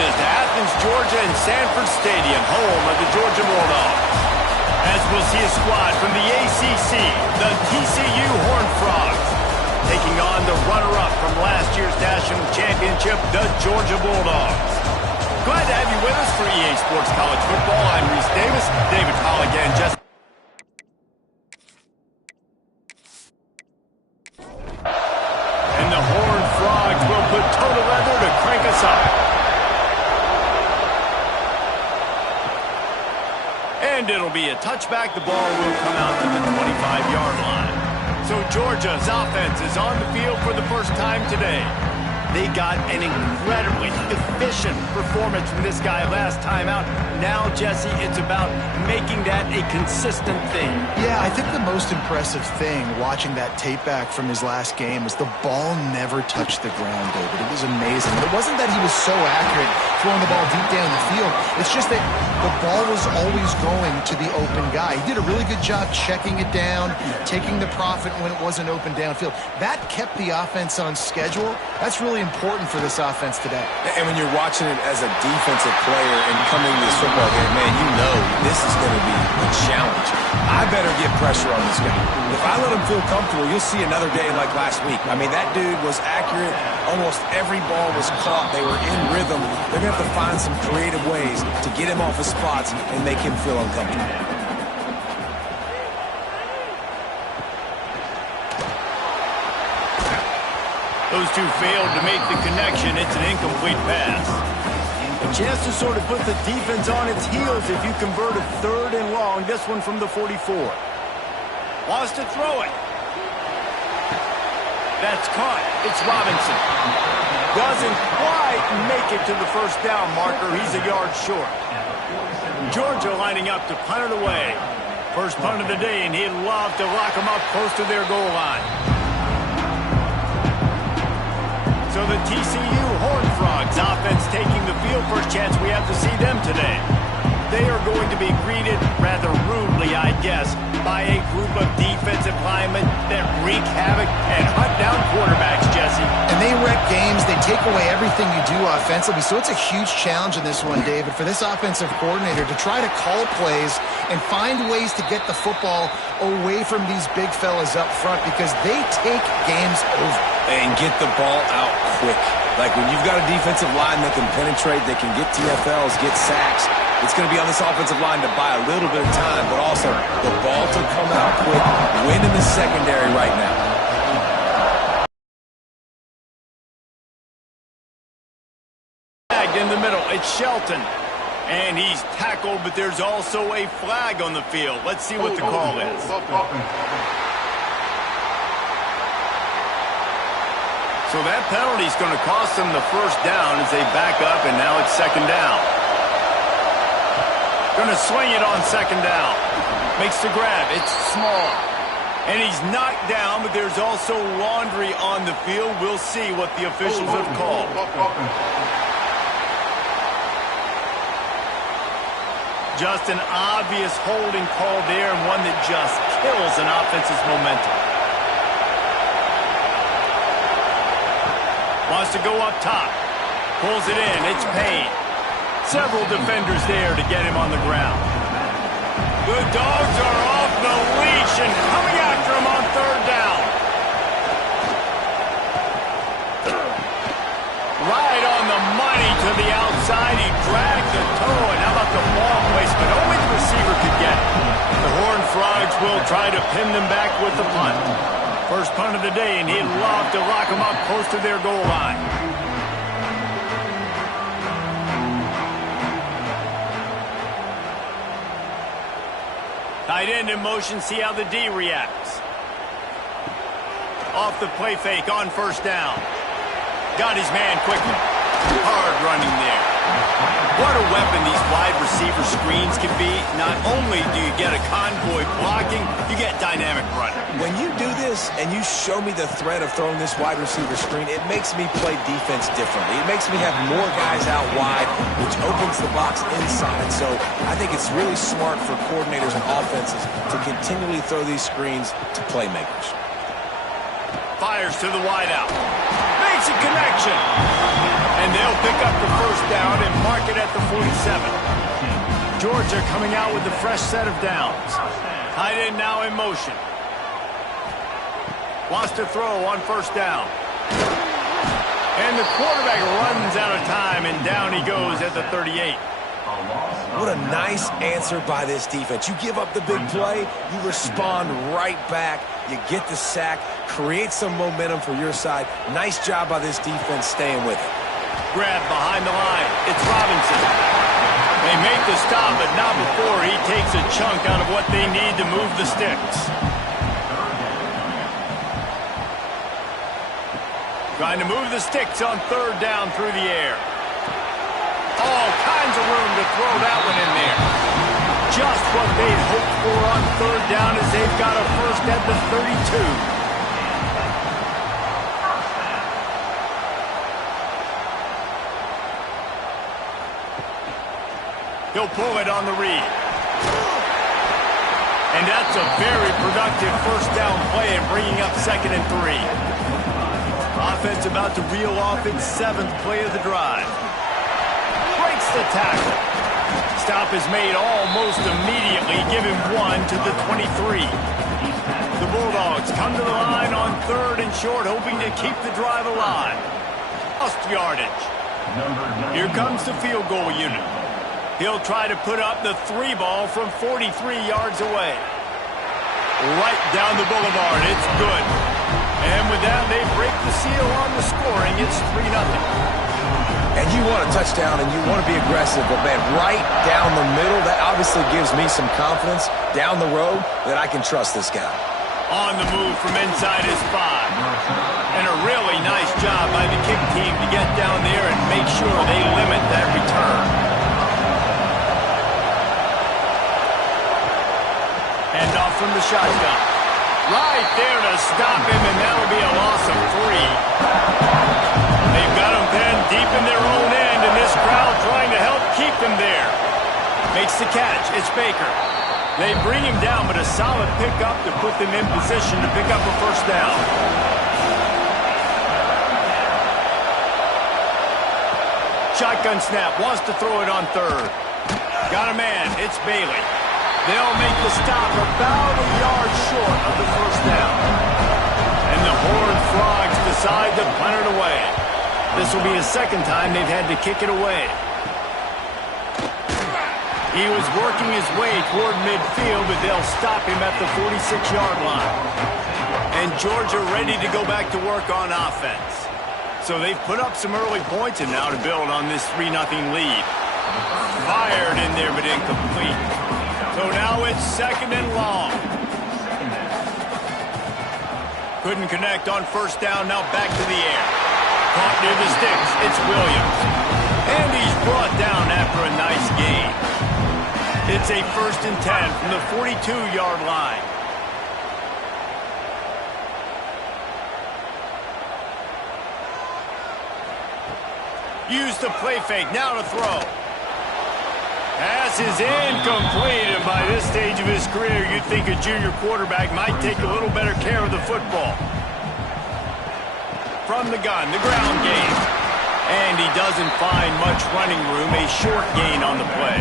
pitches to Athens, Georgia, and Sanford Stadium, home of the Georgia Bulldogs. As we'll see a squad from the ACC, the TCU Horned Frogs, taking on the runner-up from last year's national championship, the Georgia Bulldogs. Glad to have you with us for EA Sports College Football. I'm Reese Davis. David Hall again, just. And the Horned Frogs will put total leather to crank us up. And it'll be a touchback. The ball will come out to the 25-yard line. So Georgia's offense is on the field for the first time today. They got an incredibly efficient performance from this guy last time out. Now, Jesse, it's about making that a consistent thing. Yeah, I think the most impressive thing watching that tape back from his last game is the ball never touched the ground, David. It was amazing. And it wasn't that he was so accurate throwing the ball deep down the field. It's just that the ball was always going to the open guy. He did a really good job checking it down, taking the profit when it wasn't open downfield. That kept the offense on schedule. That's really important for this offense today. And when you're watching it as a defensive player and coming to this football game, man, you know this is going to be a challenge. I better get pressure on this guy. If I let him feel comfortable, you'll see another day like last week. I mean, that dude was accurate. Almost every ball was caught. They were in rhythm. They're going to have to find some creative ways to get him off his spots and make him feel uncomfortable. Those two failed to make the connection. It's an incomplete pass. A chance to sort of put the defense on its heels if you convert a 3rd and long. This one from the 44. Wants to throw it. That's caught. It's Robinson. Doesn't quite make it to the first down marker. He's a yard short. Georgia lining up to punt it away. First punt of the day, and he'd love to lock them up close to their goal line. So the TCU Horned Frogs offense taking the field. First chance we have to see them today. They are going to be greeted rather rudely, I guess, by a group of defensive linemen that wreak havoc and hunt down quarterbacks, Jesse. And they wreck games. They take away everything you do offensively. So it's a huge challenge in this one, David, for this offensive coordinator to try to call plays and find ways to get the football away from these big fellas up front because they take games over. And get the ball out quick. Like when you've got a defensive line that can penetrate, they can get TFLs, get sacks, it's going to be on this offensive line to buy a little bit of time, but also the ball to come out quick, win in the secondary right now. In the middle, it's Shelton. And he's tackled, but there's also a flag on the field. Let's see what the call is. So that penalty is going to cost them the first down as they back up, and now it's 2nd down. Going to swing it on 2nd down. Makes the grab. It's small. And he's knocked down, but there's also laundry on the field. We'll see what the officials have called. Just an obvious holding call there, and one that just kills an offense's momentum. Wants to go up top. Pulls it in. It's Payne. Several defenders there to get him on the ground. The Dogs are off the leash and coming after him on 3rd down. Right on the money to the outside. He dragged the toe. And how about the ball placement? Only the receiver could get it. The Horned Frogs will try to pin them back with the punt. First punt of the day, and he'd love to lock them up close to their goal line. Tight end in motion, see how the D reacts. Off the play fake on 1st down. Got his man quickly. Hard running there. What a weapon these wide receiver screens can be. Not only do you get a convoy blocking, you get dynamic running. When you do this and you show me the threat of throwing this wide receiver screen, it makes me play defense differently. It makes me have more guys out wide, which opens the box inside. So I think it's really smart for coordinators and offenses to continually throw these screens to playmakers. Fires to the wideout. Makes a connection. And they'll pick up the first down and mark it at the 47. Georgia coming out with a fresh set of downs. Tight end now in motion. Wants to throw on first down. And the quarterback runs out of time, and down he goes at the 38. What a nice answer by this defense. You give up the big play, you respond right back, you get the sack, create some momentum for your side. Nice job by this defense staying with it. Grab behind the line. It's Robinson. They make the stop, but not before he takes a chunk out of what they need to move the sticks. Trying to move the sticks on third down through the air. All kinds of room to throw that one in there. Just what they'd hoped for on third down as they've got a first at the 32. He'll pull it on the read. And that's a very productive first down play and bringing up 2nd and 3. Offense about to reel off its 7th play of the drive. Breaks the tackle. Stop is made almost immediately. Give him 1 to the 23. The Bulldogs come to the line on 3rd and short, hoping to keep the drive alive. Lost yardage. Here comes the field goal unit. He'll try to put up the 3 ball from 43 yards away. Right down the boulevard. It's good. And with that, they break the seal on the scoring. It's 3-0. And you want a touchdown and you want to be aggressive, but man, right down the middle, that obviously gives me some confidence down the road that I can trust this guy. On the move from inside his 5. And a really nice job by the kick team to get down there and make sure they limit that return. Hand off from the shotgun. Right there to stop him, and that'll be a loss of 3. They've got him pinned deep in their own end, and this crowd trying to help keep him there. Makes the catch. It's Baker. They bring him down, but a solid pickup to put them in position to pick up a first down. Shotgun snap. Wants to throw it on 3rd. Got a man. It's Bailey. They'll make the stop about a yard short of the first down. And the Horned Frogs decide to punt it away. This will be the 2nd time they've had to kick it away. He was working his way toward midfield, but they'll stop him at the 46-yard line. And Georgia ready to go back to work on offense. So they've put up some early points and now to build on this 3-0 lead. Fired in there, but incomplete. So now it's 2nd and long. Couldn't connect on first down, now back to the air. Caught near the sticks, it's Williams. And he's brought down after a nice gain. It's a 1st and 10 from the 42-yard line. Use the play fake, now to throw. Pass is incomplete, and by this stage of his career, you'd think a junior quarterback might take a little better care of the football. From the gun, the ground game. And he doesn't find much running room, a short gain on the play.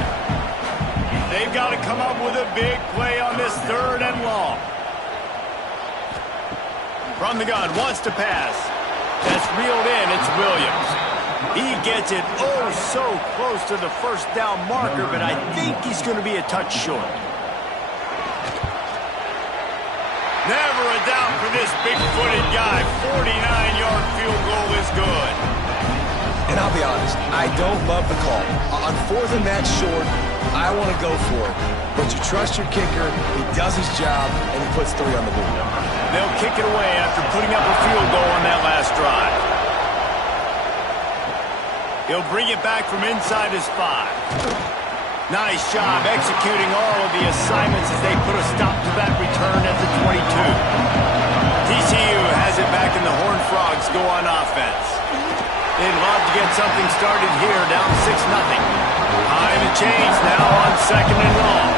They've got to come up with a big play on this 3rd and long. From the gun, wants to pass. That's reeled in, it's Williams. He gets it so close to the first down marker, but I think he's going to be a touch short. Never a doubt for this big-footed guy. 49-yard field goal is good. And I'll be honest, I don't love the call. On 4th and that short, I want to go for it. But you trust your kicker, he does his job, and he puts 3 on the board. They'll kick it away after putting up a field goal on that last drive. He'll bring it back from inside his 5. Nice job executing all of the assignments as they put a stop to that return at the 22. TCU has it back and the Horned Frogs go on offense. They'd love to get something started here, down 6-0. Time to change now on 2nd and long.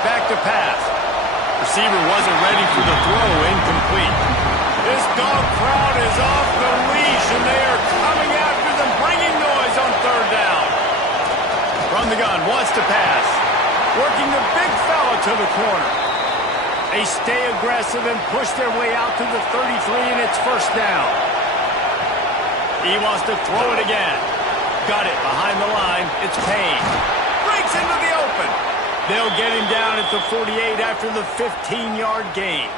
Back to pass. Receiver wasn't ready for the throw, incomplete. This dog crowd is off the leash, and they are coming after them, bringing noise on third down. From the gun, wants to pass. Working the big fella to the corner. They stay aggressive and push their way out to the 33, and it's first down. He wants to throw it again. Got it behind the line. It's Payne. Breaks into the open. They'll get him down at the 48 after the 15-yard gain.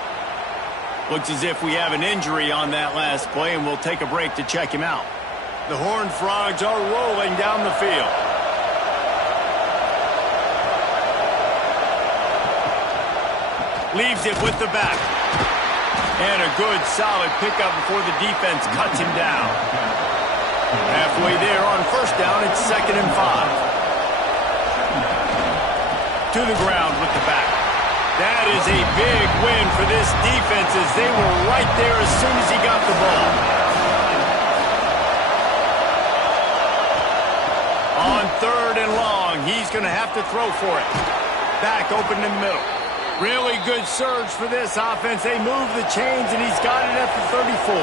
Looks as if we have an injury on that last play, and we'll take a break to check him out. The Horned Frogs are rolling down the field. Leaves it with the back. And a good, solid pickup before the defense cuts him down. Halfway there on first down, it's 2nd and 5. To the ground with the back. That is a big win for this defense as they were right there as soon as he got the ball. On 3rd and long, he's going to have to throw for it. Back open in the middle. Really good surge for this offense. They move the chains, and he's got it at the 34.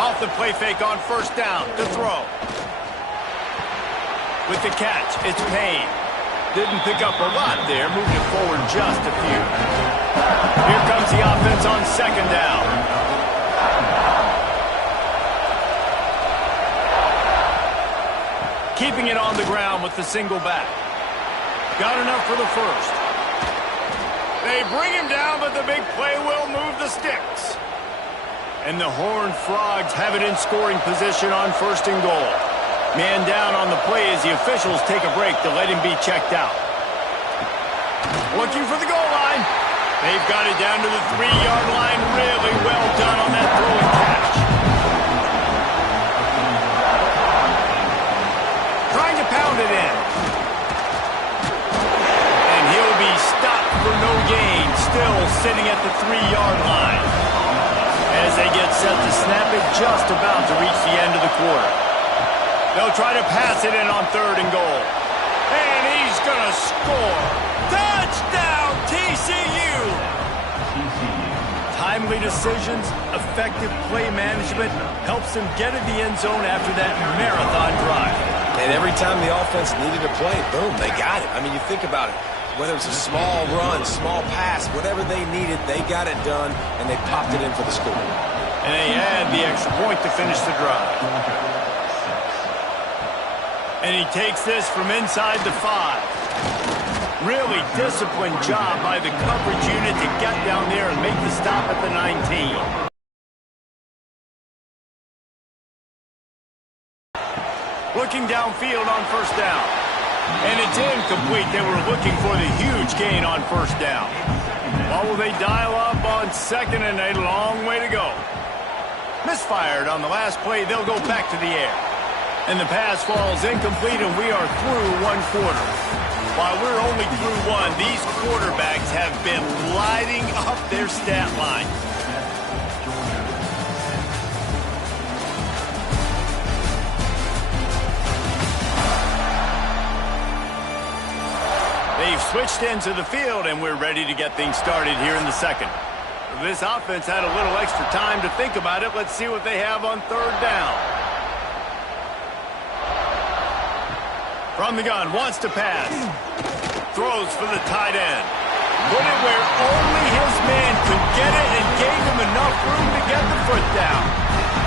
Off the play fake on first down to throw. With the catch, it's Payne. Didn't pick up a lot there, moved it forward just a few. Here comes the offense on 2nd down. Keeping it on the ground with the single back. Got enough for the first. They bring him down, but the big play will move the sticks. And the Horned Frogs have it in scoring position on 1st and goal. Man down on the play as the officials take a break to let him be checked out. Looking for the goal line. They've got it down to the 3-yard line. Really well done on that throw and catch. Trying to pound it in. And he'll be stopped for no gain. Still sitting at the 3-yard line. As they get set to snap it, just about to reach the end of the quarter. They'll try to pass it in on 3rd and goal. And he's going to score. Touchdown, TCU! Timely decisions, effective play management helps them get in the end zone after that marathon drive. And every time the offense needed a play, boom, they got it. I mean, you think about it. Whether it's a small run, small pass, whatever they needed, they got it done, and they popped it in for the score. And they had the extra point to finish the drive. And he takes this from inside the 5. Really disciplined job by the coverage unit to get down there and make the stop at the 19. Looking downfield on first down. And it's incomplete. They were looking for the huge gain on first down. What will they dial up on 2nd and a long way to go? Misfired on the last play. They'll go back to the air. And the pass falls incomplete, and we are through 1 quarter. While we're only through 1, these quarterbacks have been lighting up their stat line. They've switched into the field, and we're ready to get things started here in the 2nd. This offense had a little extra time to think about it. Let's see what they have on 3rd down. From the gun, wants to pass. Throws for the tight end. Put it where only his man could get it and gave him enough room to get the foot down.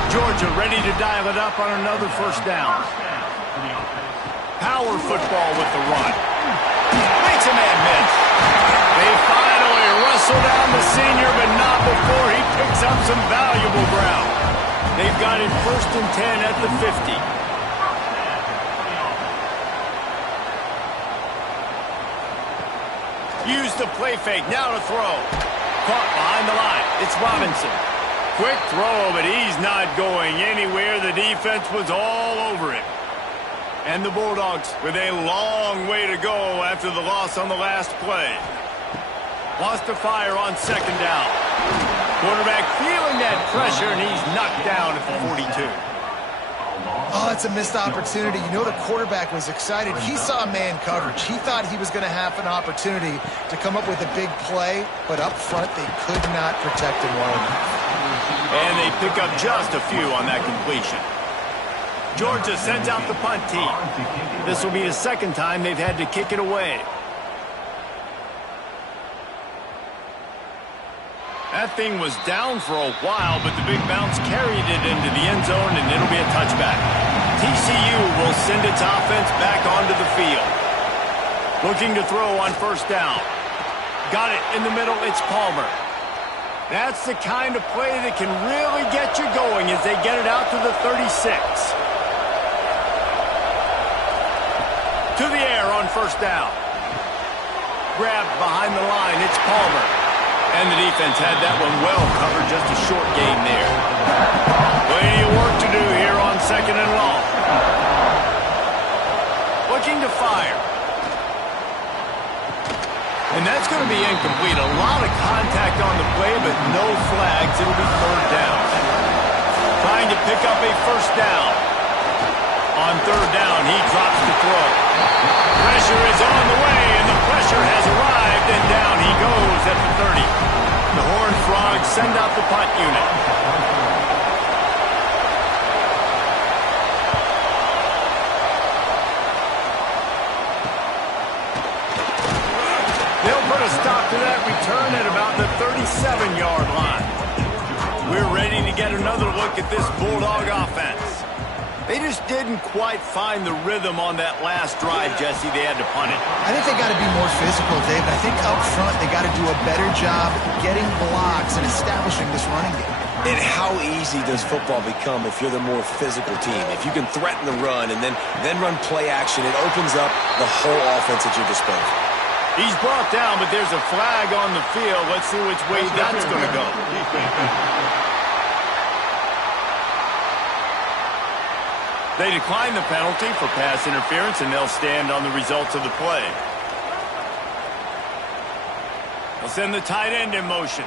Georgia ready to dial it up on another first down. Power football with the run. Makes a man miss. They finally wrestle down the senior, but not before he picks up some valuable ground. They've got it 1st and 10 at the 50. Use the play fake, now to throw. Caught behind the line. It's Robinson. Quick throw, but he's not going anywhere. The defense was all over him. And the Bulldogs with a long way to go after the loss on the last play. Wants to fire on 2nd down. Quarterback feeling that pressure, and he's knocked down at the 42. Oh, it's a missed opportunity. You know the quarterback was excited. He saw man coverage. He thought he was going to have an opportunity to come up with a big play, but up front they could not protect him well enough. And they pick up just a few on that completion. Georgia sends out the punt team. This will be the second time they've had to kick it away. That thing was down for a while, but the big bounce carried it into the end zone, and it'll be a touchback. TCU will send its offense back onto the field. Looking to throw on first down. Got it in the middle. It's Palmer. That's the kind of play that can really get you going as they get it out to the 36. To the air on first down. Grabbed behind the line. It's Palmer. And the defense had that one well covered, just a short gain there. Plenty of work to do here on second and long. Looking to fire. And that's going to be incomplete. A lot of contact on the play, but no flags. It'll be third down. Trying to pick up a first down. On third down, he drops the throw. Pressure is on the way, and the pressure has arrived, and down he goes at the 30. The Horned Frogs send out the punt unit. They'll put a stop to that return at about the 37-yard line. We're ready to get another look at this Bulldog offense. They just didn't quite find the rhythm on that last drive, Jesse. They had to punt it. I think they got to be more physical, David. I think up front they got to do a better job getting blocks and establishing this running game. And how easy does football become if you're the more physical team? If you can threaten the run and then run play action, it opens up the whole offense at your disposal. He's brought down, but there's a flag on the field. Let's see which way that's going to go. They decline the penalty for pass interference, and they'll stand on the results of the play. They'll send the tight end in motion.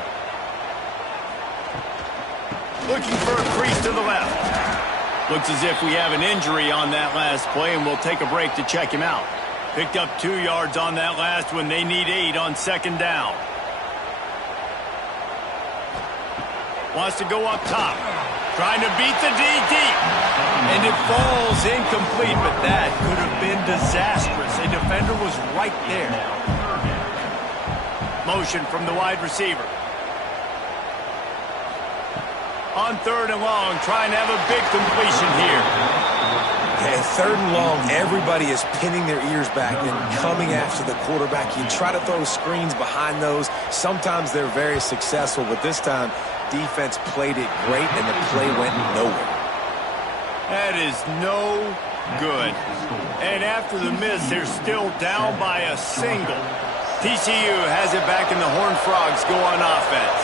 Looking for a crease to the left. Looks as if we have an injury on that last play, and we'll take a break to check him out. Picked up 2 yards on that last one. They need 8 on second down. Wants to go up top. Trying to beat the D deep. And it falls incomplete, but that could have been disastrous. A defender was right there. Motion from the wide receiver. On third and long, trying to have a big completion here. And third and long, everybody is pinning their ears back and coming after the quarterback. You try to throw screens behind those. Sometimes they're very successful, but this time, defense played it great, and the play went nowhere. That is no good. And after the miss, they're still down by a single. TCU has it back, and the Horned Frogs go on offense.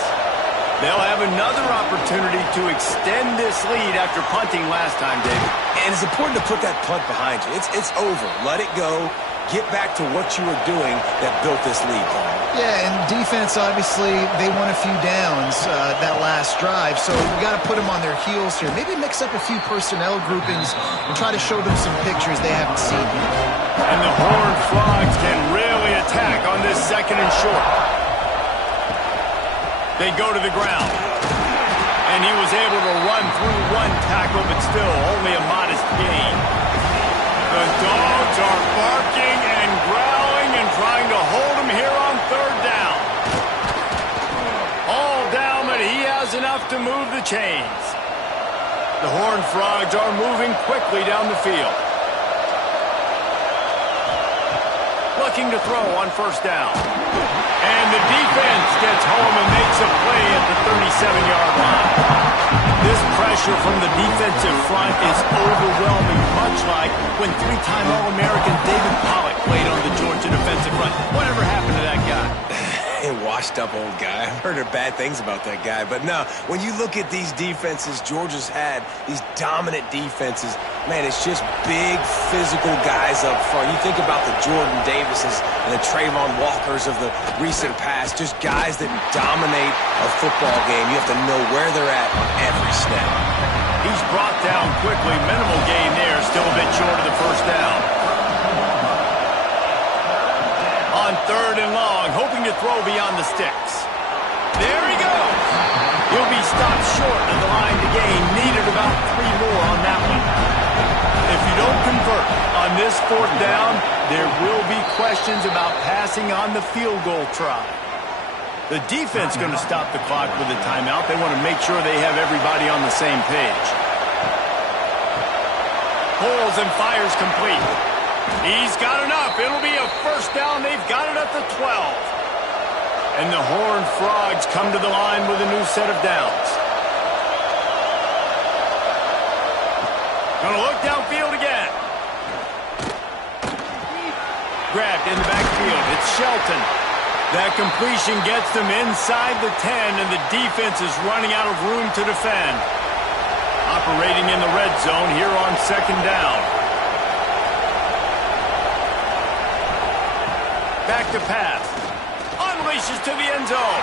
They'll have another opportunity to extend this lead after punting last time, David. And it's important to put that punt behind you. It's over. Let it go. Get back to what you were doing that built this lead. Yeah, and defense, obviously, they won a few downs that last drive, so you got to put them on their heels here. Maybe mix up a few personnel groupings and try to show them some pictures they haven't seen yet. And the Horned Frogs can really attack on this second and short. They go to the ground. And he was able to run through one tackle, but still only a modest gain. The Dogs are barking and growling and trying to hold him here on third down. All down, but he has enough to move the chains. The Horned Frogs are moving quickly down the field. Looking to throw on first down. And the defense gets home and makes a play at the 37-yard line. This pressure from the defensive front is overwhelming, much like when three-time All-American David Pollock played on the Georgia defensive front. Whatever happened to that guy? A washed-up old guy. I've heard bad things about that guy. But no, when you look at these defenses Georgia's had, these dominant defenses, man, it's just big, physical guys up front. You think about the Jordan Davises and the Trayvon Walkers of the recent past, just guys that dominate a football game. You have to know where they're at on every snap. He's brought down quickly. Minimal gain there. Still a bit short of the first down. On 3rd and long, hoping to throw beyond the sticks. There he goes. He'll be stopped short of the line to gain. Needed about 3 more on that one. If you don't convert on this 4th down, there will be questions about passing on the field goal try. The defense is going to stop the clock with a timeout. They want to make sure they have everybody on the same page. Pulls and fires complete. He's got enough. It'll be a first down. They've got it at the 12. And the Horned Frogs come to the line with a new set of downs. Gonna look downfield again. Grabbed in the backfield. It's Shelton. That completion gets them inside the 10, and the defense is running out of room to defend. Operating in the red zone here on 2nd down. Back to pass. Unleashes to the end zone.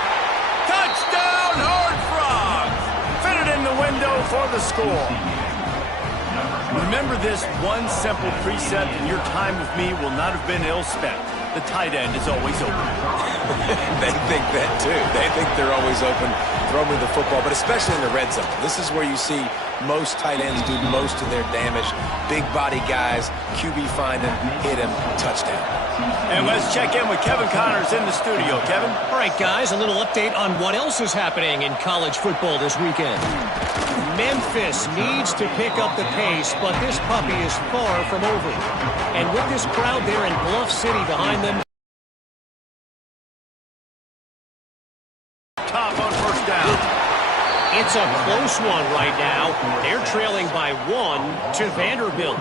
Touchdown, Horned Frogs! Fitted in the window for the score. Remember this one simple precept, and your time with me will not have been ill spent. The tight end is always open. They think that, too. They think they're always open. Throw me the football, but especially in the red zone. This is where you see most tight ends do most of their damage. Big body guys, QB find him, hit him, touchdown. And let's check in with Kevin Connors in the studio. Kevin? All right, guys, a little update on what else is happening in college football this weekend. Memphis needs to pick up the pace, but this puppy is far from over. And with this crowd there in Bluff City behind them, top on first down. It's a close one right now. They're trailing by 1 to Vanderbilt.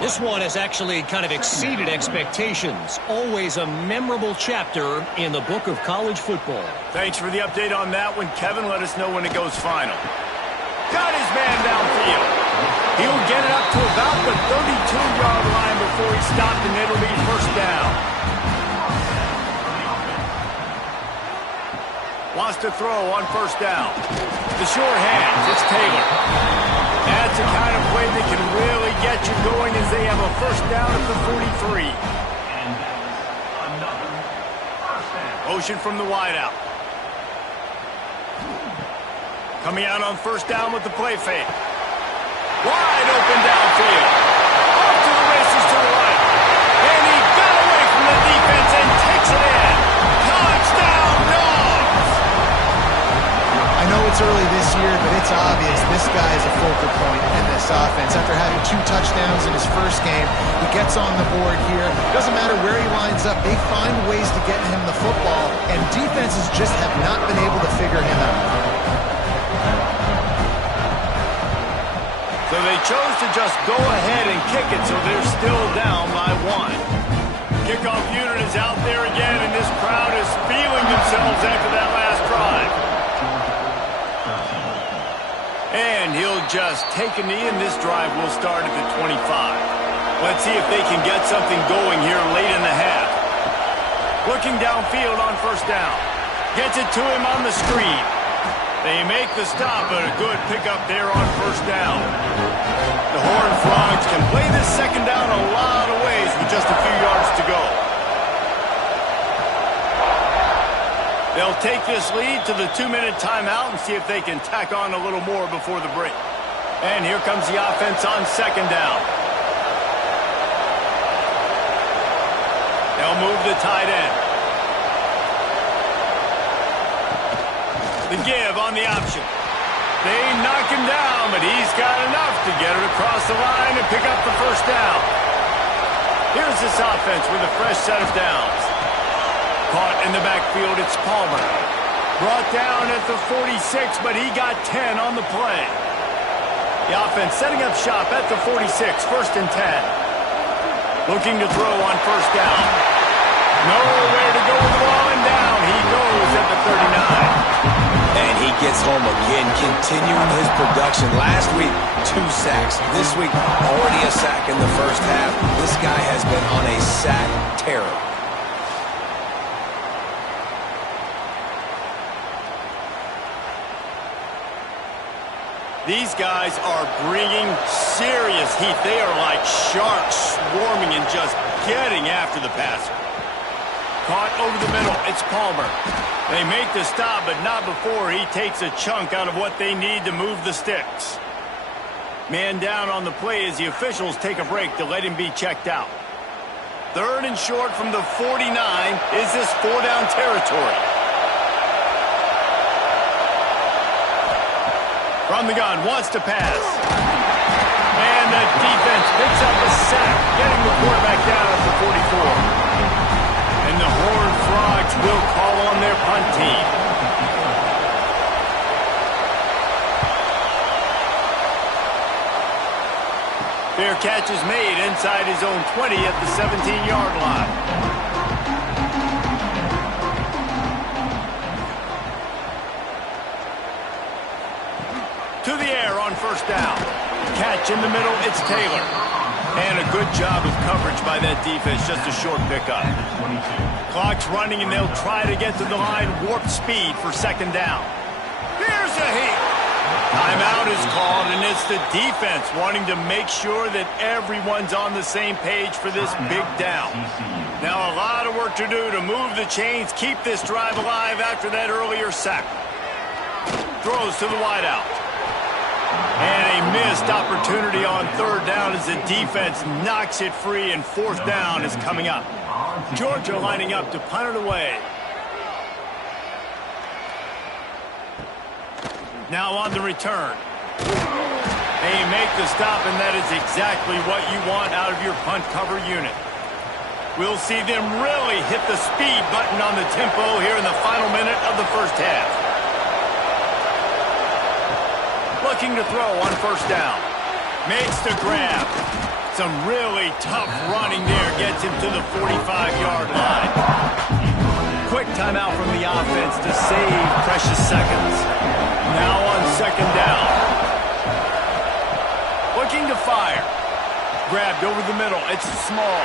This one has actually kind of exceeded expectations. Always a memorable chapter in the book of college football. Thanks for the update on that one, Kevin. Let us know when it goes final. Got his man downfield. He'll get it up to about the 32-yard line before he stopped, and it'll be first down. Wants to throw on first down. The sure hands. It's Taylor. That's the kind of play that can really get you going as they have a first down at the 43. Motion from the wideout. Coming out on first down with the play fake. Wide open downfield. Off to the races to the right. And he got away from the defense and takes it in. Touchdown, Dogs! I know it's early this year, but it's obvious this guy is a focal point in this offense. After having 2 touchdowns in his first game, he gets on the board here. Doesn't matter where he lines up, they find ways to get him the football, and defenses just have not been able to figure him out. So they chose to just go ahead and kick it, so they're still down by 1. Kickoff unit is out there again, and this crowd is feeling themselves after that last drive. And he'll just take a knee, and this drive will start at the 25. Let's see if they can get something going here late in the half. Looking downfield on first down. Gets it to him on the screen. They make the stop, but a good pickup there on first down. The Horned Frogs can play this second down a lot of ways with just a few yards to go. They'll take this lead to the 2-minute timeout and see if they can tack on a little more before the break. And here comes the offense on second down. They'll move the tight end. The give on the option. They knock him down, but he's got enough to get it across the line and pick up the first down. Here's this offense with a fresh set of downs. Caught in the backfield, it's Palmer. Brought down at the 46, but he got 10 on the play. The offense setting up shop at the 46, 1st and 10. Looking to throw on first down. Nowhere to go with the ball, and down he goes at the 39. And he gets home again, continuing his production. Last week, 2 sacks. This week, already a sack in the first half. This guy has been on a sack terror. These guys are bringing serious heat. They are like sharks swarming and just getting after the passer. Caught over the middle. It's Palmer. They make the stop, but not before he takes a chunk out of what they need to move the sticks. Man down on the play as the officials take a break to let him be checked out. 3rd and short from the 49. Is this 4-down territory? From the gun, wants to pass. And the defense picks up a sack, getting the quarterback down at the 44. And the Horned Frogs will call on their punt team. Fair catch is made inside his own 20 at the 17-yard line. To the air on 1st down. Catch in the middle, it's Taylor. And a good job of coverage by that defense, just a short pickup. Clock's running and they'll try to get to the line, warp speed for 2nd down. Here's a heat. Timeout is called, and it's the defense wanting to make sure that everyone's on the same page for this big down. Now a lot of work to do to move the chains, keep this drive alive after that earlier sack. Throws to the wideout. And a missed opportunity on 3rd down as the defense knocks it free, and 4th down is coming up. Georgia lining up to punt it away. Now on the return. They make the stop, and that is exactly what you want out of your punt cover unit. We'll see them really hit the speed button on the tempo here in the final minute of the 1st half. Looking to throw on 1st down. Makes the grab. Some really tough running there. Gets him to the 45-yard line. Quick timeout from the offense to save precious seconds. Now on 2nd down. Looking to fire. Grabbed over the middle. It's Small.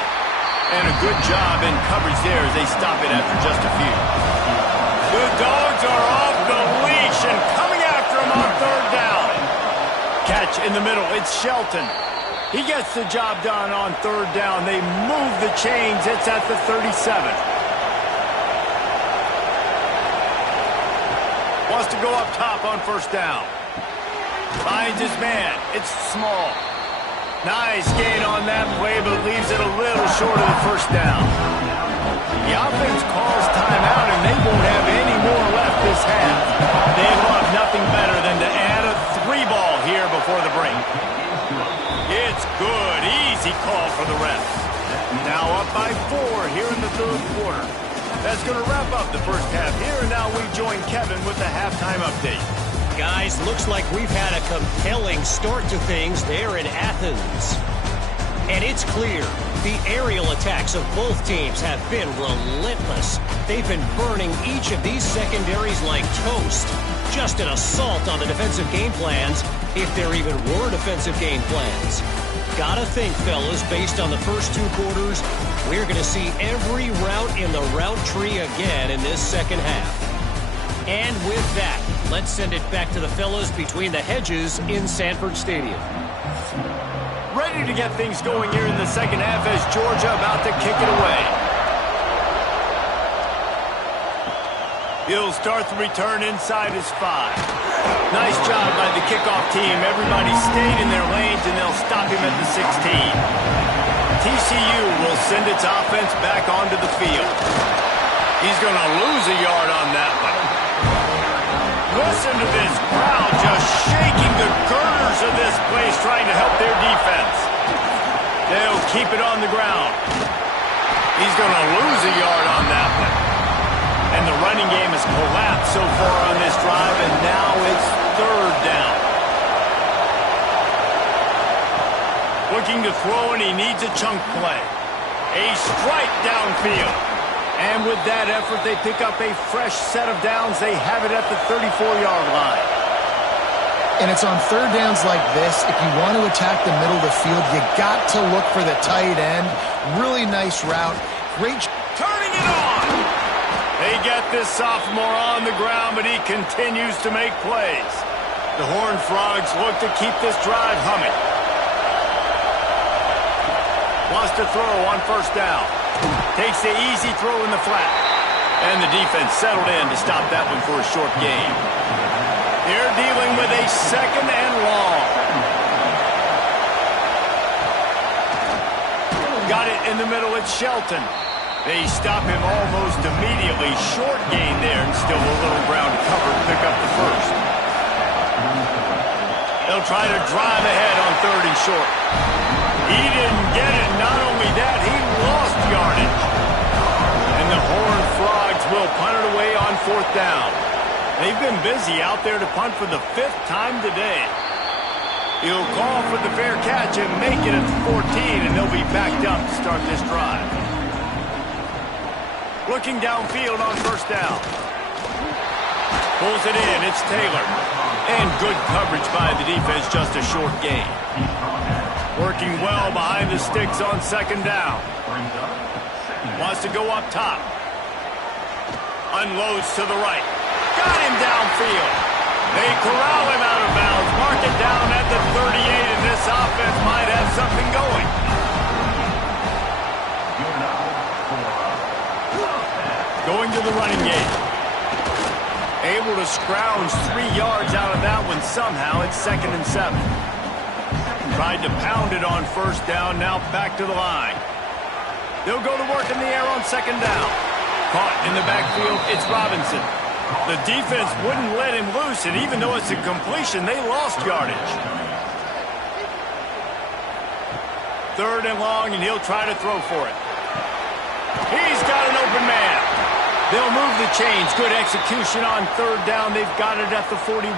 And a good job in coverage there as they stop it after just a few. The Dogs are off the leash and coming after him on 3rd down. Catch in the middle. It's Shelton. He gets the job done on 3rd down. They move the chains. It's at the 37. Wants to go up top on 1st down. Finds his man. It's Small. Nice gain on that play, but leaves it a little short of the 1st down. The offense calls timeout, and they won't have any more left this half. They love nothing better than to add a 3-ball here before the break. It's good. Easy call for the refs. Now up by 4 here in the 3rd quarter. That's going to wrap up the 1st half here, and now we join Kevin with the halftime update. Guys, looks like we've had a compelling start to things there in Athens. And it's clear, the aerial attacks of both teams have been relentless. They've been burning each of these secondaries like toast. Just an assault on the defensive game plans, if there even were defensive game plans. Gotta think, fellas, based on the first 2 quarters, we're going to see every route in the route tree again in this 2nd half. And with that, let's send it back to the fellas between the hedges in Sanford Stadium. Ready to get things going here in the 2nd half as Georgia about to kick it away. He'll start the return inside his 5. Nice job by the kickoff team. Everybody stayed in their lanes, and they'll stop him at the 16. TCU will send its offense back onto the field. He's going to lose a yard on that one. Listen to this crowd just shaking the girders of this place, trying to help their defense. They'll keep it on the ground. He's going to lose a yard on that one. And the running game has collapsed so far on this drive, and now it's 3rd down. Looking to throw, and he needs a chunk play. A strike downfield. And with that effort, they pick up a fresh set of downs. They have it at the 34-yard line. And it's on 3rd downs like this. If you want to attack the middle of the field, you got to look for the tight end. Really nice route. Great. Turning it on. They get this sophomore on the ground, but he continues to make plays. The Horned Frogs look to keep this drive humming. Wants to throw on first down. Takes the easy throw in the flat. And the defense settled in to stop that one for a short gain. They're dealing with a second and long. Got it in the middle. It's Shelton. They stop him almost immediately. Short gain there, and still a little ground cover to pick up the first. They'll try to drive ahead on third and short. He didn't get it. Not only that, he lost yardage. And the Horned Frogs will punt it away on fourth down. They've been busy out there to punt for the 5th time today. He'll call for the fair catch and make it at the 14, and they'll be backed up to start this drive. Looking downfield on first down. Pulls it in. It's Taylor. And good coverage by the defense, just a short gain. Working well behind the sticks on second down. Wants to go up top. Unloads to the right. Got him downfield. They corral him out of bounds. Mark it down at the 38, and this offense might have something going. Going to the running game. Able to scrounge 3 yards out of that one somehow. It's 2nd and 7. Tried to pound it on first down. Now back to the line. They'll go to work in the air on second down. Caught in the backfield. It's Robinson. The defense wouldn't let him loose, and even though it's a completion, they lost yardage. 3rd and long, and he'll try to throw for it. He's got an open man. They'll move the chains. Good execution on third down. They've got it at the 41.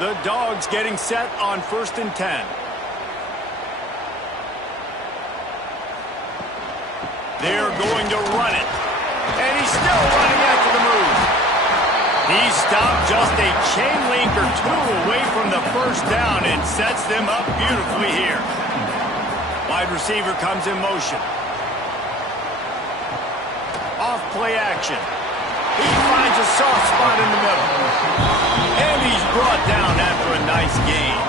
The Dogs getting set on 1st and 10. They're going to run it. And he's still running after the move. He stopped just a chain link or 2 away from the first down and sets them up beautifully here. Wide receiver comes in motion. Off play action. He finds a soft spot in the middle. And he's brought down after a nice gain.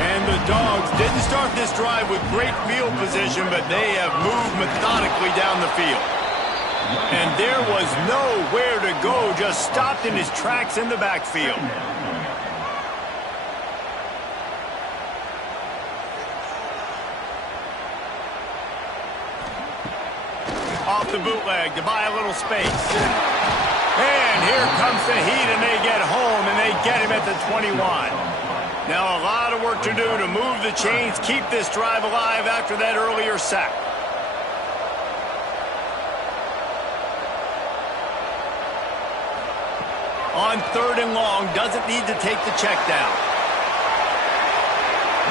And the Dogs didn't start this drive with great field position, but they have moved methodically down the field. And there was nowhere to go, just stopped in his tracks in the backfield. Off the bootleg to buy a little space. And here comes the heat, and they get home, and they get him at the 21. Now a lot of work to do to move the chains, keep this drive alive after that earlier sack. On 3rd and long, doesn't need to take the check down.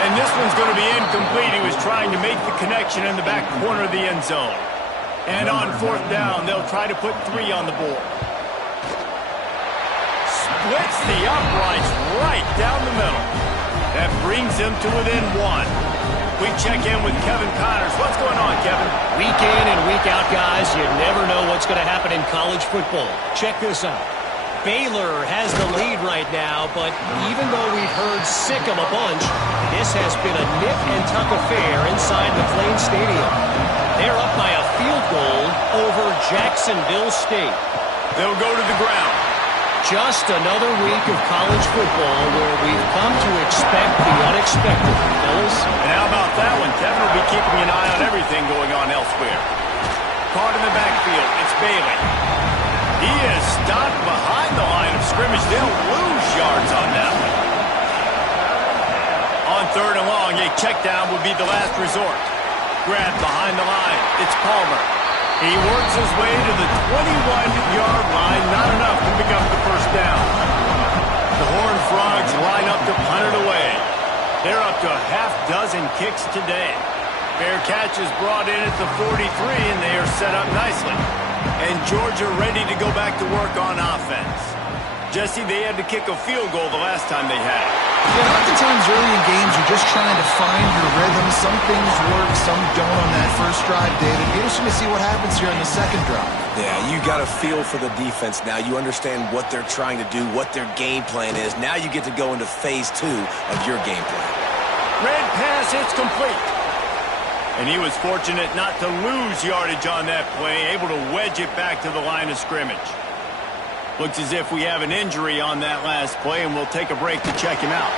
And this one's going to be incomplete. He was trying to make the connection in the back corner of the end zone. And on 4th down, they'll try to put 3 on the board. Splits the uprights right down the middle. That brings him to within 1. We check in with Kevin Connors. What's going on, Kevin? Week in and week out, guys, you never know what's going to happen in college football. Check this out. Baylor has the lead right now, but even though we've heard sick 'em a bunch, this has been a nip-and-tuck affair inside McLean Stadium. They're up by a field goal over Jacksonville State. They'll go to the ground. Just another week of college football where we've come to expect the unexpected, fellas. And how about that one? Kevin will be keeping an eye on everything going on elsewhere. Caught in the backfield. It's Bailey. He is stopped behind the line of scrimmage. They'll lose yards on that one. On 3rd and long, a check down would be the last resort. Grab behind the line. It's Palmer. He works his way to the 21-yard line. Not enough to pick up the first down. The Horned Frogs line up to punt it away. They're up to a half-dozen kicks today. Fair catch is brought in at the 43, and they are set up nicely. And Georgia ready to go back to work on offense. Jesse, they had to kick a field goal the last time they had it. Yeah, oftentimes early in games, you just trying to find your rhythm. Some things work, some don't on that first drive, David. Be interesting to see what happens here in the second drive. Yeah, you got a feel for the defense now. You understand what they're trying to do, what their game plan is. Now you get to go into phase 2 of your game plan. Red pass, it's complete. And he was fortunate not to lose yardage on that play, able to wedge it back to the line of scrimmage. Looks as if we have an injury on that last play, and we'll take a break to check him out.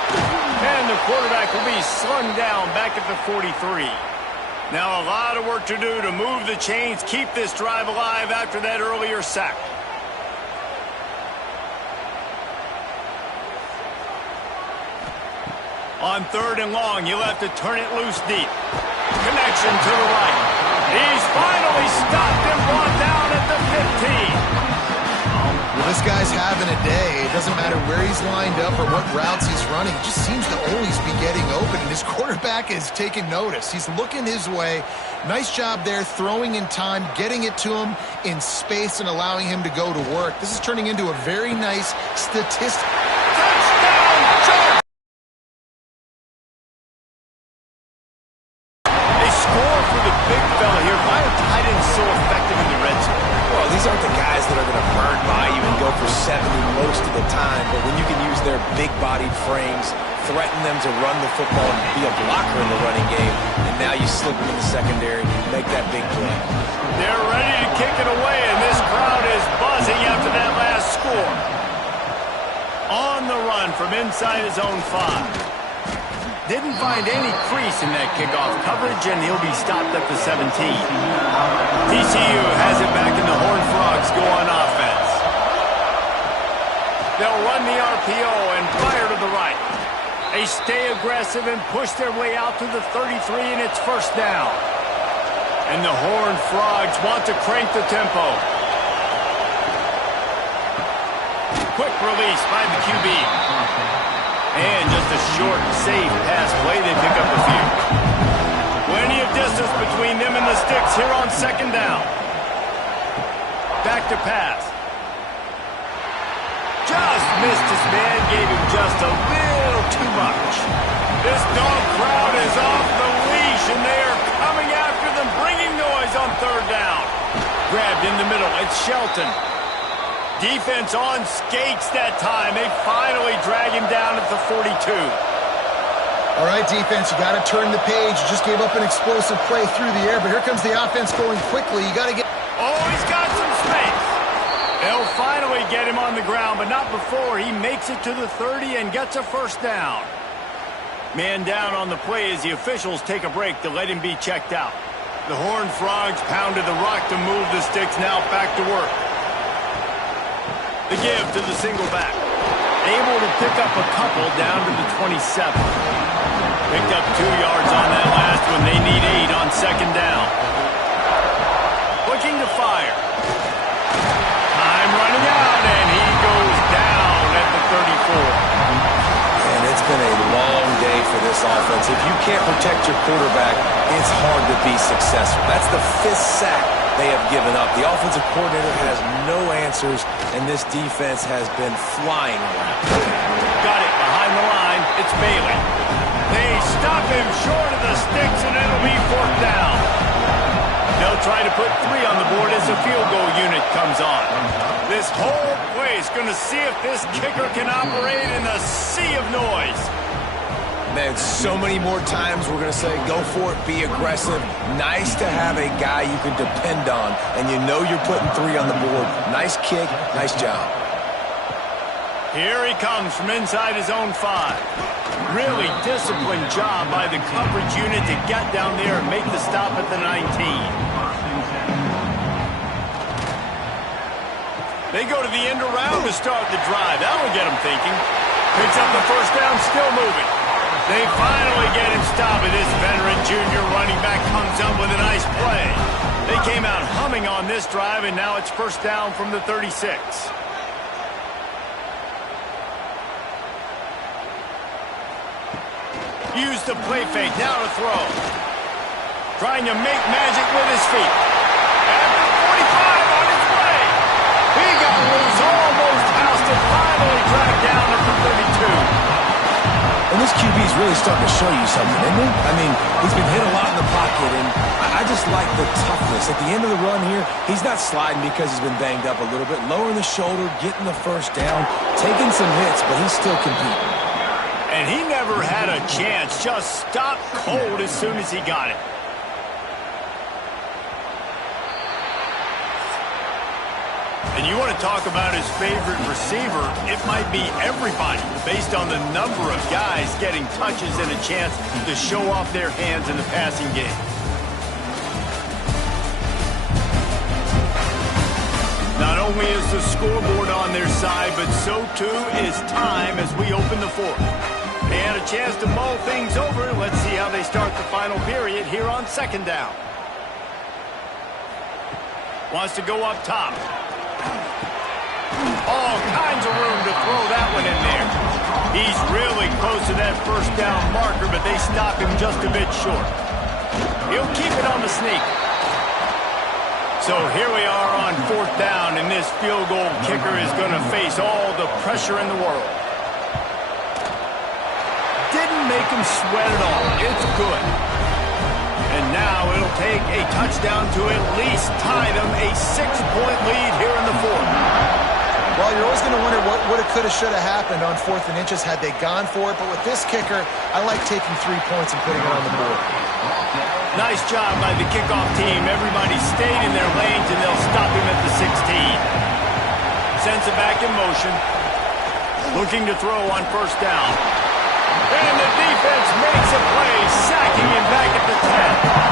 And the quarterback will be slung down back at the 43. Now a lot of work to do to move the chains, keep this drive alive after that earlier sack. On 3rd and long, you'll have to turn it loose deep. Connection to the right. He's finally stopped and brought down at the 15. Well, this guy's having a day. It doesn't matter where he's lined up or what routes he's running. He just seems to always be getting open, and his quarterback is taking notice. He's looking his way. Nice job there, throwing in time, getting it to him in space and allowing him to go to work. This is turning into a very nice statistic. Touchdown, Georgia! They score for the big fella here. Why are tight ends so effective in the red zone? Well, these aren't the guys that are going to burn by you and go for 70 most of the time, but when you can use their big-bodied frames, threaten them to run the football and be a blocker in the running game, and now you slip them in the secondary and you make that big play. They're ready to kick it away, and this crowd is buzzing after that last score. On the run from inside his own 5. Didn't find any crease in that kickoff coverage, and he'll be stopped at the 17. TCU has it back, and the Horned Frogs go on offense. They'll run the RPO and fire to the right. They stay aggressive and push their way out to the 33, and it's first down. And the Horned Frogs want to crank the tempo. Quick release by the QB. And just a short, safe pass play. They pick up a few. Plenty of distance between them and the sticks here on 2nd down. Back to pass. Just missed his man. Gave him just a little too much. This dog crowd is off the leash, and they are coming after them, bringing noise on 3rd down. Grabbed in the middle. It's Shelton. Defense on skates that time. They finally drag him down at the 42. All right, defense, you got to turn the page. You just gave up an explosive play through the air, but here comes the offense going quickly. You got to get... Oh, he's got some space. They'll finally get him on the ground, but not before he makes it to the 30 and gets a first down. Man down on the play as the officials take a break to let him be checked out. The Horned Frogs pounded the rock to move the sticks, now back to work. The give to the single back. Able to pick up a couple down to the 27. Picked up 2 yards on that last one. They need 8 on 2nd down. Looking to fire. Time running out, and he goes down at the 34. And it's been a long day for this offense. If you can't protect your quarterback, it's hard to be successful. That's the 5th sack they have given up. The offensive coordinator has no answers, and this defense has been flying around. Got it behind the line. It's Bailey. They stop him short of the sticks, and it'll be 4th down. They'll try to put 3 on the board as the field goal unit comes on. This whole play is going to see if this kicker can operate in a sea of noise. Man, so many more times we're going to say, go for it, be aggressive. Nice to have a guy you can depend on, and you know you're putting 3 on the board. Nice kick, nice job. Here he comes from inside his own 5. Really disciplined job by the coverage unit to get down there and make the stop at the 19. They go to the end around to start the drive. That'll get them thinking. Picks up the first down, still moving. They finally get him stopped. This veteran junior running back comes up with a nice play. They came out humming on this drive, and now it's first down from the 36. Use the play fake, now to throw. Trying to make magic with his feet. At the 45 on his way. He got loose, almost housed, and finally dragged down at the 32. And this QB is really starting to show you something, isn't he? I mean, he's been hit a lot in the pocket, and I just like the toughness. At the end of the run here, he's not sliding because he's been banged up a little bit. Lowering the shoulder, getting the first down, taking some hits, but he's still competing. And he never had a chance. Just stopped cold as soon as he got it. And you want to talk about his favorite receiver, it might be everybody based on the number of guys getting touches and a chance to show off their hands in the passing game. Not only is the scoreboard on their side, but so too is time as we open the fourth. They had a chance to mull things over. Let's see how they start the final period here on second down. Wants to go up top. All kinds of room to throw that one in there. He's really close to that first down marker, but they stop him just a bit short. He'll keep it on the sneak. So here we are on fourth down, and this field goal kicker is going to face all the pressure in the world. Didn't make him sweat at all. It's good. And now it'll take a touchdown to at least tie them a 6-point lead here in the fourth. Well, you're always going to wonder what would have, could have, should have happened on 4th and inches had they gone for it. But with this kicker, I like taking 3 points and putting it on the board. Nice job by the kickoff team. Everybody stayed in their lanes, and they'll stop him at the 16. Sends it back in motion. Looking to throw on first down. And the defense makes a play, sacking him back at the 10.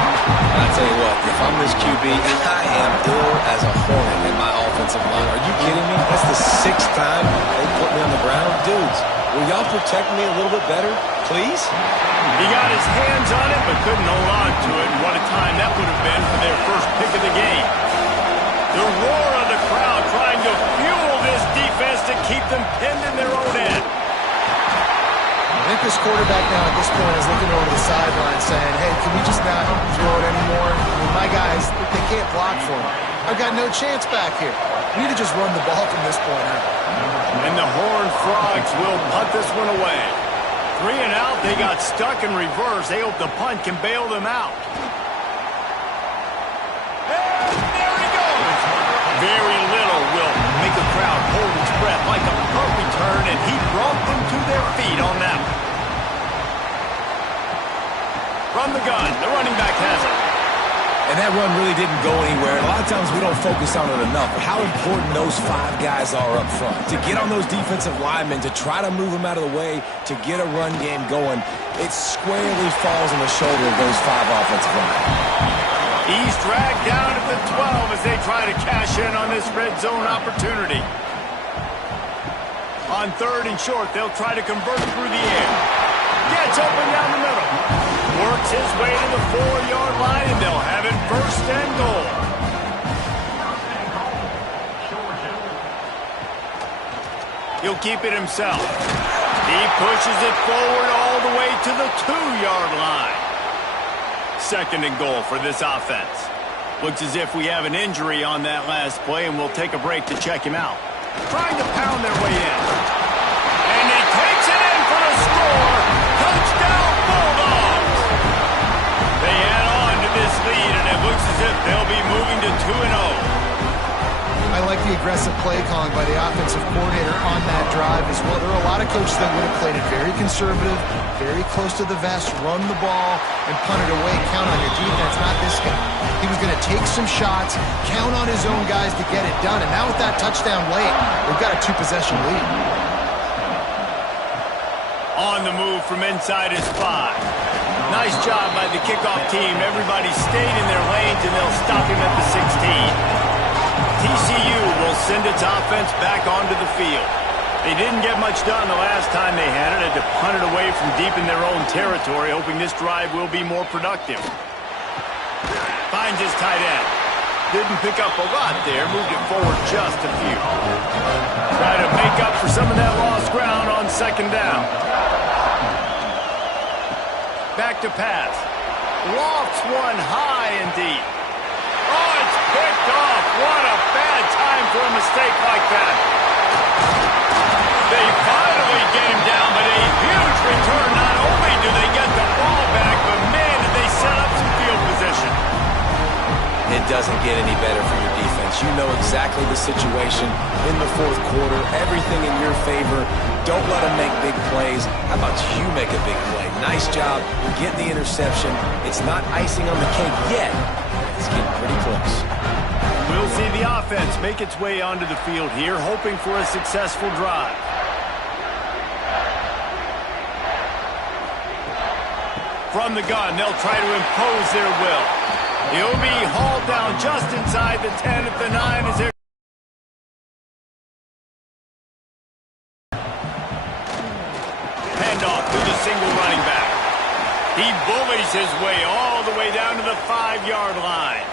I'll tell you what, if I'm this QB, I am ill as a hornet in my offensive line. Are you kidding me? That's the 6th time they put me on the ground. Dudes, will y'all protect me a little bit better, please? He got his hands on it, but couldn't hold on to it. And what a time that would have been for their first pick of the game. The roar of the crowd trying to fuel this defense to keep them pinned in their own end. I think this quarterback now at this point is looking over the sideline saying, hey, can we just not throw it anymore? I mean, my guys, they can't block for me. I've got no chance back here. We need to just run the ball from this point on. And the Horned Frogs will punt this one away. 3 and out, they got stuck in reverse. They hope the punt can bail them out. And there he goes. Very little will make a crowd hold its breath like a punt return, and he brought them to their feet on that one. From the gun, the running back has it. And that run really didn't go anywhere. A lot of times we don't focus on it enough, but how important those 5 guys are up front. To get on those defensive linemen, to try to move them out of the way, to get a run game going, it squarely falls on the shoulder of those 5 offensive linemen. He's dragged down at the 12 as they try to cash in on this red zone opportunity. On 3rd and short, they'll try to convert through the air. Gets open down the middle. Works his way to the 4-yard line, and they'll have it 1st and goal. He'll keep it himself. He pushes it forward all the way to the 2-yard line. 2nd and goal for this offense. Looks as if we have an injury on that last play, and we'll take a break to check him out. Trying to pound their way in. And he takes it in for the score. Touchdown, Bulldogs! They add on to this lead, and it looks as if they'll be moving to 2-0. I like the aggressive play calling by the offensive coordinator on that drive as well. There are a lot of coaches that would have played it very conservative, very close to the vest, run the ball, and punt it away. Count on your defense, not this guy. He was going to take some shots, count on his own guys to get it done. And now with that touchdown late, they've got a 2-possession lead. On the move from inside his 5. Nice job by the kickoff team. Everybody stayed in their lanes, and they'll stop him at the 16. TCU will send its offense back onto the field. They didn't get much done the last time they had it. Had to punt it away from deep in their own territory, hoping this drive will be more productive. Finds his tight end. Didn't pick up a lot there. Moved it forward just a few. Try to make up for some of that lost ground on 2nd down. Back to pass. Lofts one high and deep. Oh, it's picked off. What a bad time for a mistake like that. They finally get him down, but a huge return get any better for your defense. You know exactly the situation in the fourth quarter, everything in your favor. Don't let them make big plays. How about you make a big play? Nice job getting the interception. It's not icing on the cake yet. It's getting pretty close. We'll see the offense make its way onto the field here, hoping for a successful drive. From the gun, they'll try to impose their will. He'll be hauled down just inside the 10 at the 9 as they're handoff to the single running back. He bullies his way all the way down to the 5-yard line.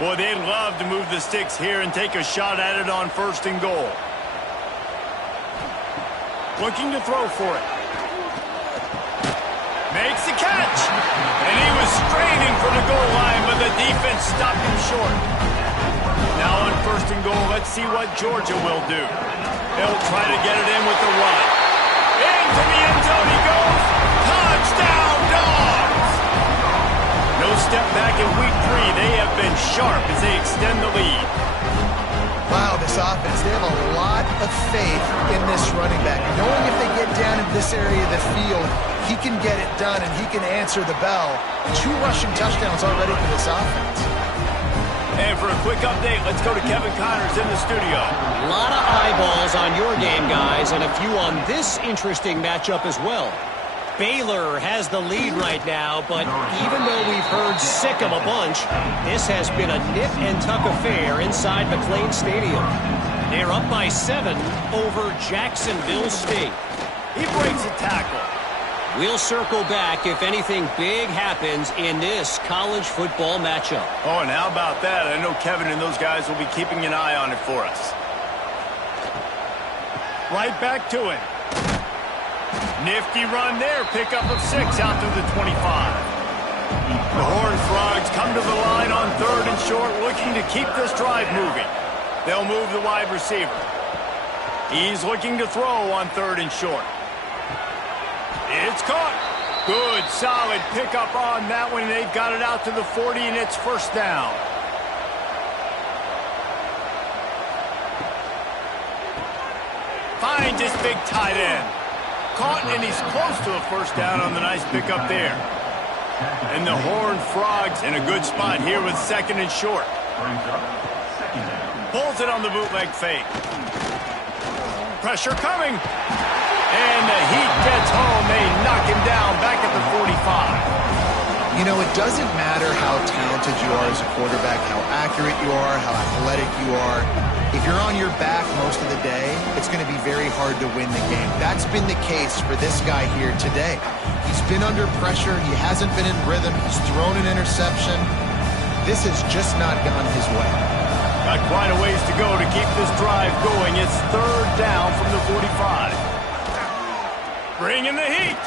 Boy, they'd love to move the sticks here and take a shot at it on 1st and goal. Looking to throw for it. Makes the catch. And he was straining for the goal line, but the defense stopped him short. Now on 1st and goal, let's see what Georgia will do. They'll try to get it in with the run. Into the end zone he goes. Touchdown, Dogs! No step back in week 3. They have been sharp as they extend the lead. Wow, this offense, they have a lot of faith in this running back. Knowing if they get down in this area of the field, he can get it done and he can answer the bell. 2 rushing touchdowns already for this offense. And for a quick update, let's go to Kevin Connors in the studio. A lot of eyeballs on your game, guys, and a few on this interesting matchup as well. Baylor has the lead right now, but even though we've heard sick of a bunch, this has been a nip-and-tuck affair inside McLean Stadium. They're up by 7 over Jacksonville State. He breaks a tackle. We'll circle back if anything big happens in this college football matchup. Oh, and how about that? I know Kevin and those guys will be keeping an eye on it for us. Right back to it. Nifty run there. Pickup of 6 out to the 25. The Horned Frogs come to the line on 3rd and short, looking to keep this drive moving. They'll move the wide receiver. He's looking to throw on 3rd and short. It's caught. Good, solid pickup on that one. They've got it out to the 40, and it's 1st down. Finds his big tight end. Caught, and he's close to a 1st down on the nice pickup there. And the Horned Frogs in a good spot here with 2nd and short. Pulls it on the bootleg fake. Pressure coming. And the Heat gets home. They knock him down back at the 45. You know, it doesn't matter how talented you are as a quarterback, how accurate you are, how athletic you are. If you're on your back most of the day, it's going to be very hard to win the game. That's been the case for this guy here today. He's been under pressure. He hasn't been in rhythm. He's thrown an interception. This has just not gone his way. Got quite a ways to go to keep this drive going. It's 3rd down from the 45. Bring in the heat.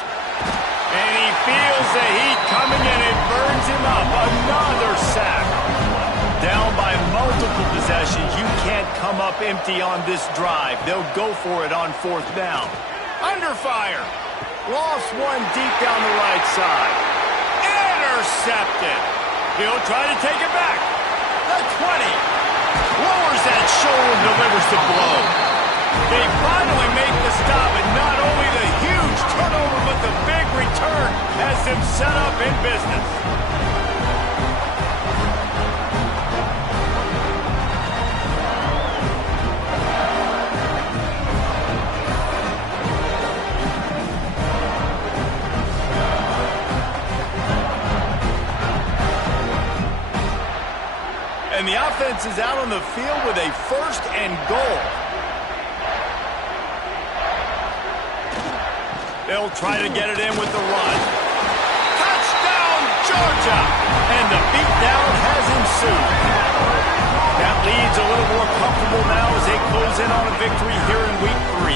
And he feels the heat coming in. It burns him up. Another sack. Down by multiple possessions. You can't come up empty on this drive. They'll go for it on 4th down. Under fire. Lost one deep down the right side. Intercepted. He'll try to take it back. The 20. Lowers that shoulder and delivers the blow. They finally make the stop, and not only the huge turnover, but the big return has them set up in business. And the offense is out on the field with a 1st and goal. They'll try to get it in with the run. Touchdown, Georgia! And the beatdown has ensued. That lead's a little more comfortable now as they close in on a victory here in Week 3.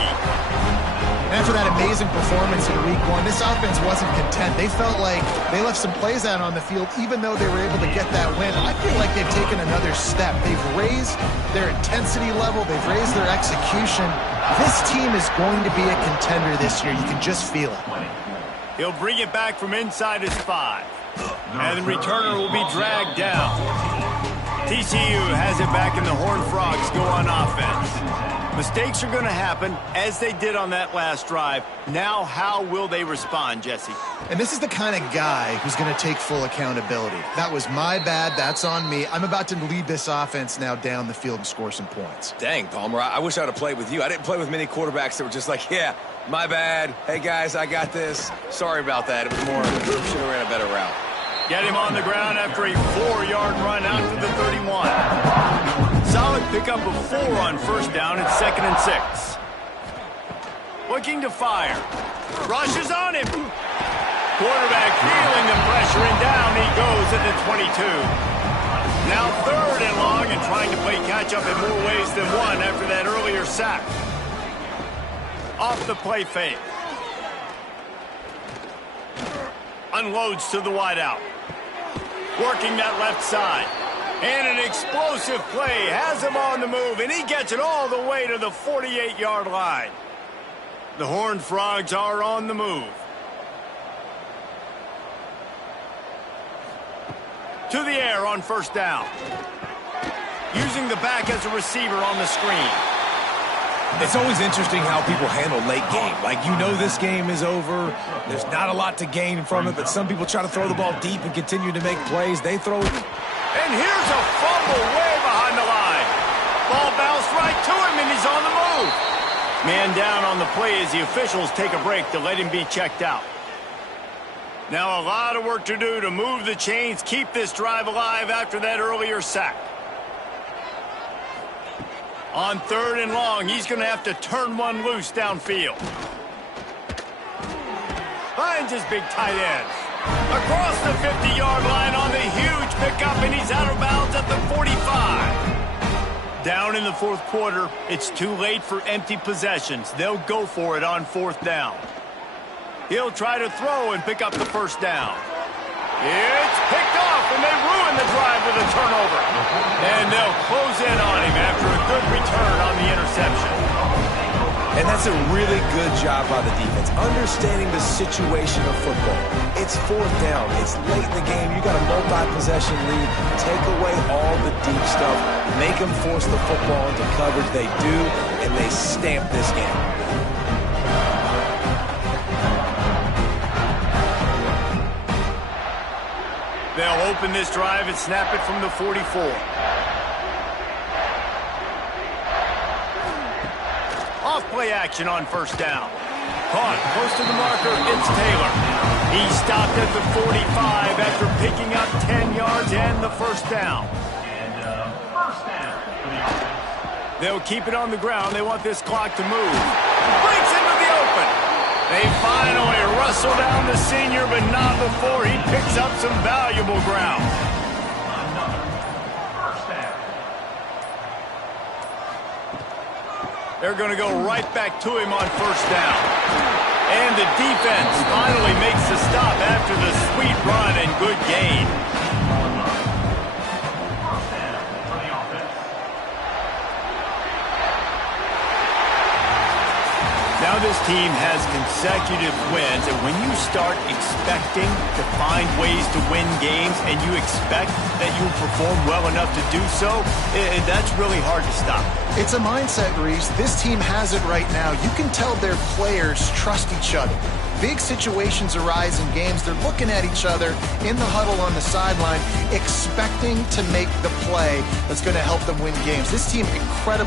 After that amazing performance in Week 1, this offense wasn't content. They felt like they left some plays out on the field, even though they were able to get that win. I feel like they've taken another step. They've raised their intensity level. They've raised their execution. This team is going to be a contender this year. You can just feel it. He'll bring it back from inside his 5. And the returner will be dragged down. TCU has it back, and the Horned Frogs go on offense. Mistakes are going to happen, as they did on that last drive. Now, how will they respond, Jesse? And this is the kind of guy who's going to take full accountability. That was my bad. That's on me. I'm about to lead this offense now down the field and score some points. Dang, Palmer, I wish I would have played with you. I didn't play with many quarterbacks that were just like, yeah, my bad. Hey, guys, I got this. Sorry about that. It was more, should have ran a better route. Get him on the ground after a 4-yard run out to the 31. Solid pickup of 4 on first down and 2nd and 6. Looking to fire. Rushes on him. Quarterback feeling the pressure, and down he goes at the 22. Now 3rd and long, and trying to play catch-up in more ways than one after that earlier sack. Off the play fake. Unloads to the wideout. Working that left side. And an explosive play has him on the move, and he gets it all the way to the 48-yard line. The Horned Frogs are on the move. To the air on first down. Using the back as a receiver on the screen. It's always interesting how people handle late game. Like, you know this game is over. There's not a lot to gain from it, but some people try to throw the ball deep and continue to make plays. They throw it. And here's a fumble way behind the line. Ball bounced right to him, and he's on the move. Man down on the play as the officials take a break to let him be checked out. Now a lot of work to do to move the chains, keep this drive alive after that earlier sack. On 3rd and long, he's going to have to turn one loose downfield. Finds his big tight end. Across the 50-yard line on the huge pickup, and he's out of bounds at the 45. Down in the 4th quarter, it's too late for empty possessions. They'll go for it on 4th down. He'll try to throw and pick up the first down. It's picked off, and they ruin the drive with a turnover. And they'll close in on him after a good return on the interception. And that's a really good job by the defense, understanding the situation of football. It's 4th down. It's late in the game. You got a multi-possession lead. Take away all the deep stuff. Make them force the football into coverage. They do, and they stamp this game. They'll open this drive and snap it from the 44. Off-play action on first down. Caught close to the marker, it's Taylor. He stopped at the 45 after picking up 10 yards and the first down. They'll keep it on the ground. They want this clock to move. Breaks into the open. They finally wrestle down the senior, but not before he picks up some valuable ground. They're going to go right back to him on first down. And the defense finally makes the stop after the sweet run and good gain. Now this team has consecutive wins, and when you start expecting to find ways to win games and you expect that you will perform well enough to do so, that's really hard to stop. It's a mindset, Reese. This team has it right now. You can tell their players trust each other. Big situations arise in games. They're looking at each other in the huddle on the sideline, expecting to make the play that's going to help them win games. This team incredibly